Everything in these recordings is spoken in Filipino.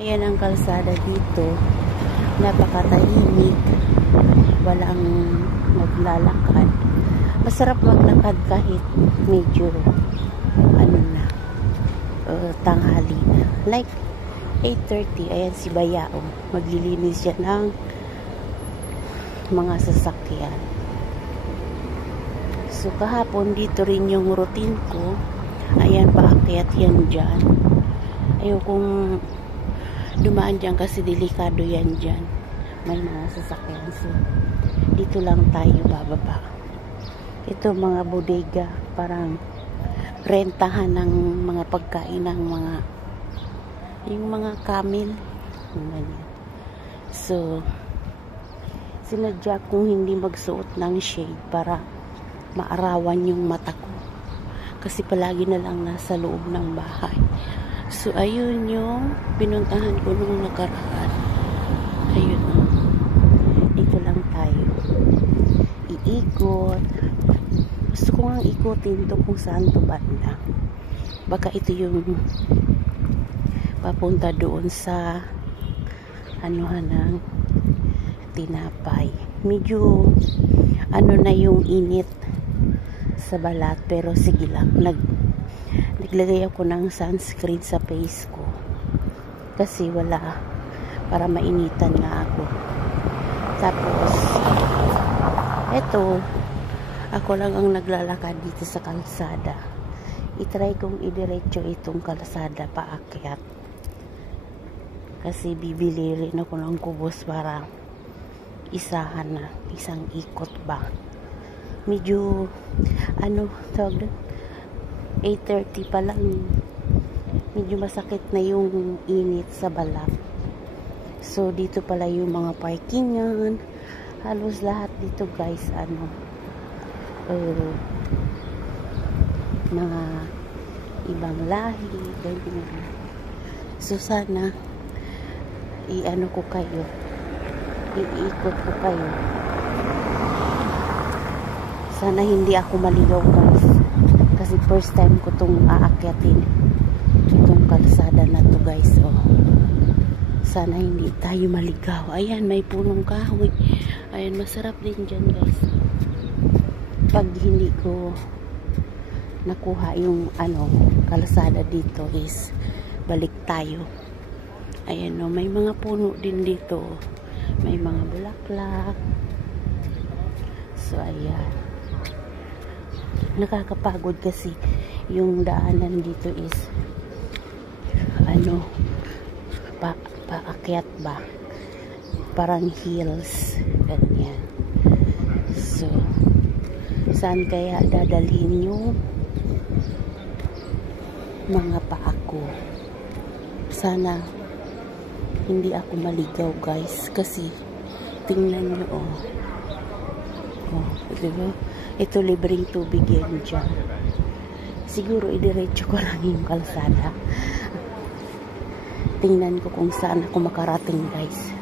Ayan ang kalsada dito. Napakatahimik. Walang naglalakad. Masarap maglakad kahit medyo tanghali na. Like 8:30, ayan si Bayao. Maglilinis siya ng mga sasakyan. So kahapon dito rin yung routine ko. Ayan, paakyat yan dyan. Ayokong dumaan dyan kasi delikado yan dyan. May mga sasakyan. So dito lang tayo bababa. Ito mga bodega, parang rentahan ng mga pagkain ng yung mga camel. So sinadya kong hindi magsuot ng shade para maarawan yung mata ko. Kasi palagi na lang nasa loob ng bahay. So ayun yung pinuntahan ko nung nakaraan. Ayun. Dito lang tayo. Iikot. Gusto ko nga ikutin to kung saan to banda. Baka ito yung papunta doon sa ng tinapay. Medyo na yung init sa balat, pero sige lang. Naglagay ako ng sunscreen sa face ko kasi wala, para mainitan na ako. Tapos eto, ako lang ang naglalakad dito sa kalsada. I-try kong idiretso itong kalsada paakyat kasi bibili rin ako ng kubos para isang ikot ba. Medyo tawag doon, 8:30 pa lang, medyo masakit na yung init sa balat. So dito pala yung mga parkingan, halos lahat dito guys, mga ibang lahi, ganyan. So sana ko kayo, iikot ko kayo. Sana hindi ako maligaw guys, kasi first time ko tong aakyatin itong kalsada na to guys. Sana hindi tayo maligaw. Ayan, may punong kahoy. Ayan, masarap din dyan guys. Pag hindi ko nakuha yung kalsada dito is balik tayo. Ayan, may mga puno din dito. May mga bulaklak. So ayan, nakakapagod kasi yung daanan dito is paakyat ba, parang hills, ganyan. So saan kaya dadalhin yung mga paa ko? Sana hindi ako maligaw guys, kasi tingnan nyo diba? Ito libreng tubig yan dyan. Siguro idiretso ko lang yung kalsada. Tingnan ko kung saan ako makarating guys.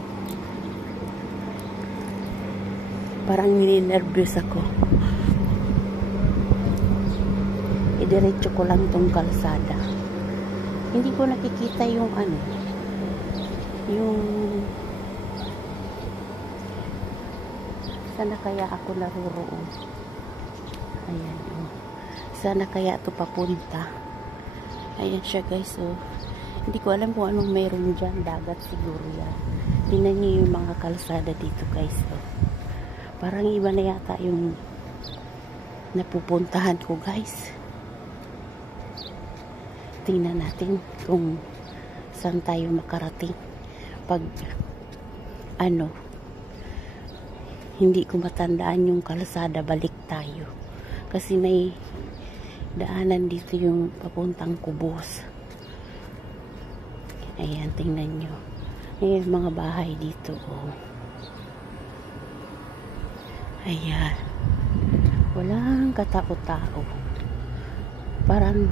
Parang nininervyos ako. Idiretso ko lang tong kalsada. Hindi ko nakikita yung sana kaya ako naruroon. Ayan, sana kaya ito papunta. Ayan siya guys. Hindi ko alam kung anong mayroon dyan. Dagat siguro yan. Tingnan niyo yung mga kalsada dito guys. Parang iba na yata yung napupuntahan ko guys. Tingnan natin kung saan tayo makarating. Pag hindi ko matandaan yung kalsada, balik tayo. Kasi may daanan dito yung papuntang Kubos. Ayan, tingnan nyo. Ayan, mga bahay dito. Ayan. Walang katao-tao. Parang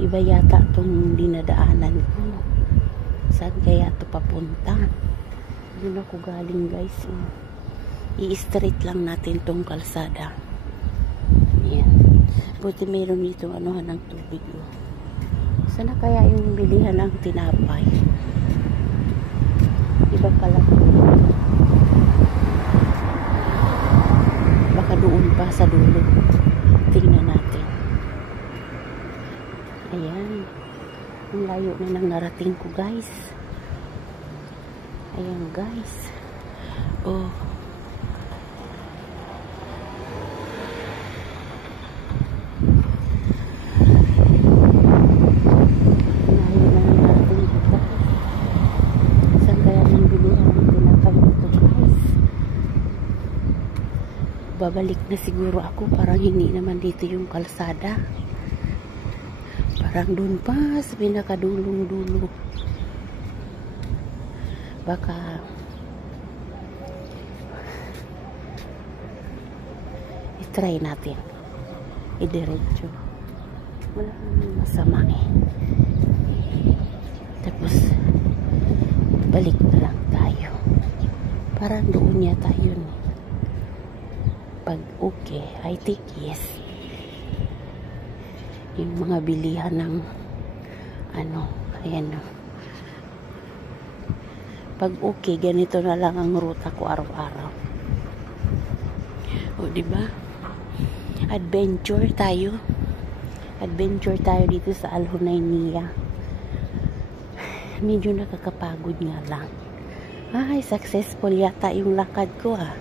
iba yata itong dinadaanan ko. Saan kaya ito papunta? Doon ako galing guys. I-straight lang natin tong kalsada. Ayan. Buti meron dito ng tubig. Sana kaya yung bilihan ng tinapay. nakarating ko guys. Ayan guys. Oh. Babalik na siguro ako, parang hindi naman dito yung kalsada, parang dun pa sa pinakadulong dulo. Baka i-try natin idiretso, wala namang masama eh. Tapos balik na lang tayo, parang doon yata yun eh. Pag okay, I think yes. Yung mga bilihan ng ano, ayan o. Pag okay, ganito na lang ang ruta ko araw-araw. O, diba? Adventure tayo. Adventure tayo dito sa Alhunaynia. Medyo nakakapagod nga lang. Ay, successful yata yung lakad ko ha.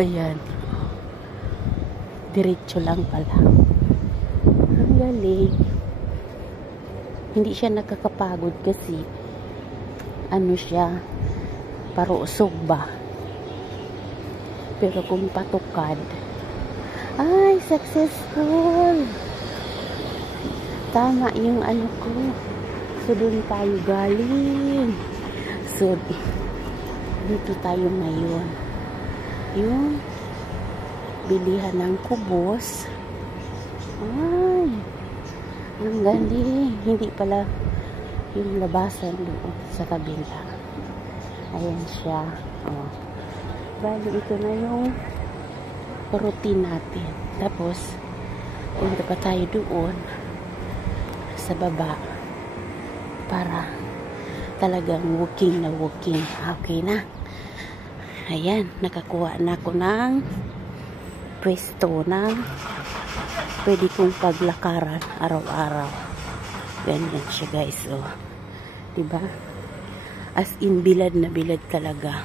Ayan. Diretso lang pala. Ang galing. Hindi siya nakakapagod kasi ano siya, parusog ba. Pero kung patukad, ay, successful. Tama yung ano ko. So, doon tayo galing. So, dito tayo ngayon. Yung bilihan ng kubos. Ay, ang galing. Hindi pala yung labasan doon sa kabila. Ayan siya. Oh. Bali, ito na yung routine natin. Tapos, punta pa tayo doon sa baba para talagang walking na walking. Okay na. Ayan, nakakuha na ako ng pwesto na pwede kong paglakaran araw-araw. Ganyan siya guys, oh. Diba? As in, bilad na bilad talaga.